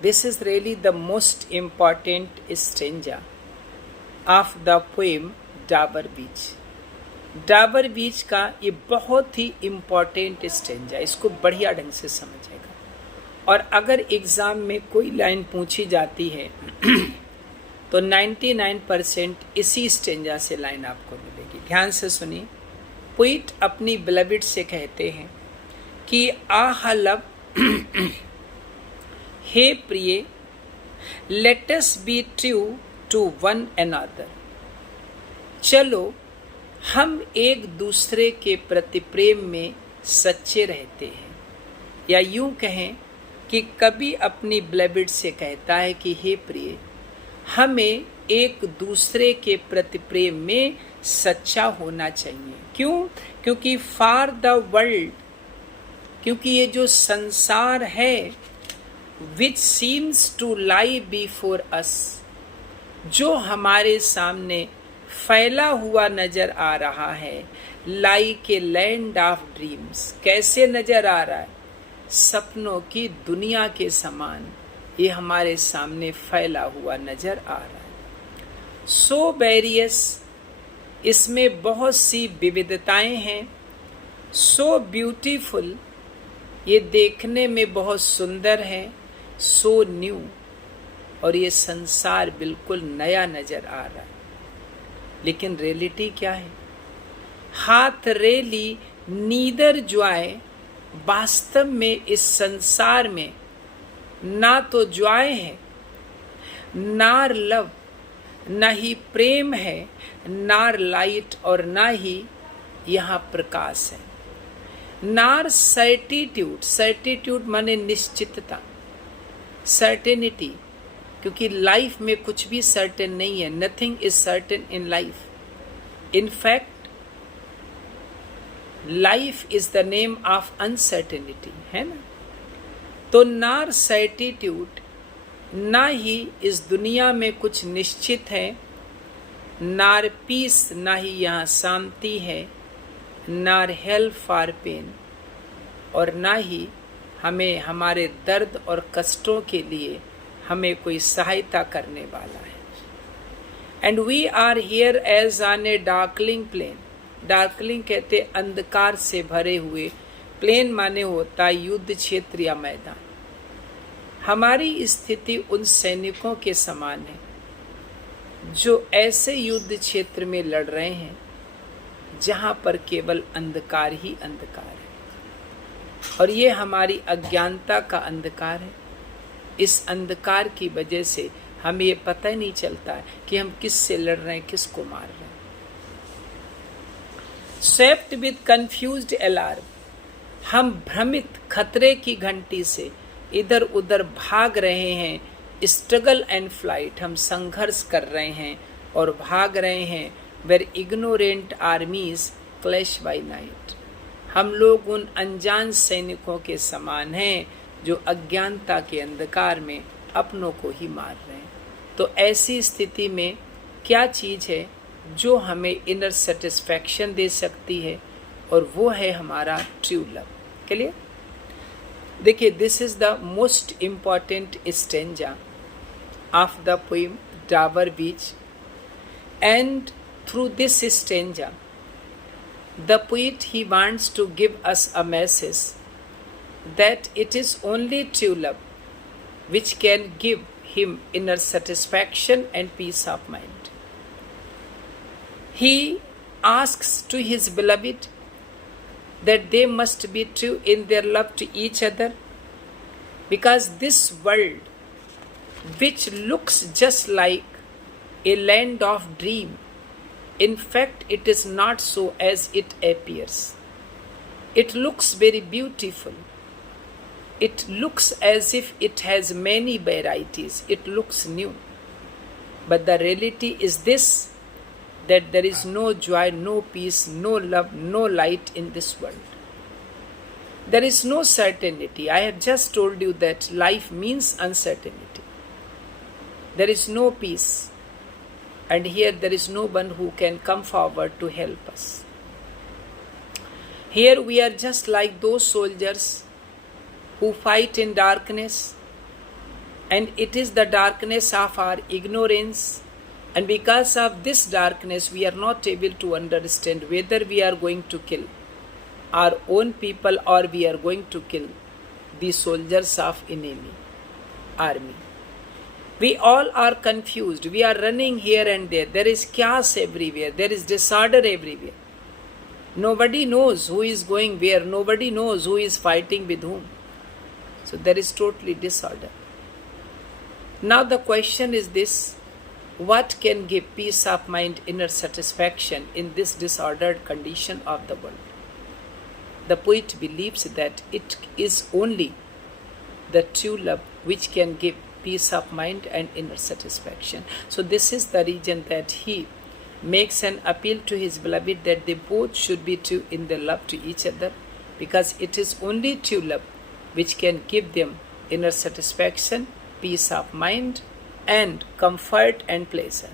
This is really the most important stanza of the poem Dabur बीज। डाबर बीज का ये बहुत ही इम्पॉर्टेंट स्टेंजा, इसको बढ़िया ढंग से समझेगा। और अगर एग्ज़ाम में कोई लाइन पूछी जाती है तो 99% इसी स्टेंजा से लाइन आपको मिलेगी। ध्यान से सुनिए। पोइट अपनी बिलविड से कहते हैं कि आह लव, हे प्रिय, let us be true to one another. चलो हम एक दूसरे के प्रति प्रेम में सच्चे रहते हैं। या यूं कहें कि कभी अपनी बिलविड से कहता है कि हे प्रिय, हमें एक दूसरे के प्रति प्रेम में सच्चा होना चाहिए। क्यों? क्योंकि फॉर द वर्ल्ड, क्योंकि ये जो संसार है, which seems to lie before us, जो हमारे सामने फैला हुआ नजर आ रहा है, like a land of dreams, कैसे नजर आ रहा है? सपनों की दुनिया के समान ये हमारे सामने फैला हुआ नजर आ रहा है। सो वेरियस, इसमें बहुत सी विविधताएं हैं। सो ब्यूटीफुल, ये देखने में बहुत सुंदर है। सो न्यू, और ये संसार बिल्कुल नया नजर आ रहा है। लेकिन रियलिटी क्या है? हाथ रेली नीदर जॉय, वास्तव में इस संसार में ना तो जॉय है, नार लव, ना ही प्रेम है, नार लाइट, और ना ही यहाँ प्रकाश है। नार सर्टिट्यूड, सर्टिट्यूड माने निश्चितता, सर्टेनिटी, क्योंकि लाइफ में कुछ भी सर्टेन नहीं है। Nothing is certain in life. In fact life is the name of uncertainty, है ना? तो नार सर्टिट्यूड, ना ही इस दुनिया में कुछ निश्चित है, नार पीस, ना ही यहाँ शांति है, नार हेल्प फॉर पेन, और ना ही हमें हमारे दर्द और कष्टों के लिए हमें कोई सहायता करने वाला है। And we are here as on a darkling plain. Darkling कहते अंधकार से भरे हुए, प्लेन माने होता युद्ध क्षेत्र या मैदान। हमारी स्थिति उन सैनिकों के समान है जो ऐसे युद्ध क्षेत्र में लड़ रहे हैं जहां पर केवल अंधकार ही अंधकार है, और ये हमारी अज्ञानता का अंधकार है। इस अंधकार की वजह से हमें ये पता ही नहीं चलता है कि हम किस से लड़ रहे हैं, किसको मार रहे हैं। स्वेप्ट विद कंफ्यूज्ड अलार्म, हम भ्रमित खतरे की घंटी से इधर उधर भाग रहे हैं। स्ट्रगल एंड फ्लाइट, हम संघर्ष कर रहे हैं और भाग रहे हैं। Where ignorant armies clash by night, हम लोग उन अनजान सैनिकों के समान हैं जो अज्ञानता के अंधकार में अपनों को ही मार रहे हैं। तो ऐसी स्थिति में क्या चीज़ है जो हमें इनर सेटिस्फैक्शन दे सकती है? और वो है हमारा ट्रू लव। क्लियर? देखिए, this is the most important stanza of the poem Dover Beach, and through this stanza the poet, he wants to give us a message that it is only true love which can give him inner satisfaction and peace of mind. He asks to his beloved that they must be true in their love to each other, because this world, which looks just like a land of dream, in fact, it is not so as it appears. It looks very beautiful. It looks as if it has many varieties. It looks new. But the reality is this, that there is no joy, no peace, no love, no light in this world. There is no certainty. I have just told you that life means uncertainty. There is no peace. And here there is no one who can come forward to help us. Here we are just like those soldiers who fight in darkness, and it is the darkness of our ignorance, and because of this darkness we are not able to understand whether we are going to kill our own people or we are going to kill the soldiers of enemy army. We all are confused. We are running here and there. There is chaos everywhere. There is disorder everywhere. Nobody knows who is going where. Nobody knows who is fighting with whom. So there is totally disorder. Now the question is this: what can give peace of mind, inner satisfaction in this disordered condition of the world? The poet believes that it is only the true love which can give peace of mind and inner satisfaction. So this is the reason that he makes an appeal to his beloved that they both should be true in their love to each other, because it is only true love which can give them inner satisfaction, peace of mind, and comfort and pleasure.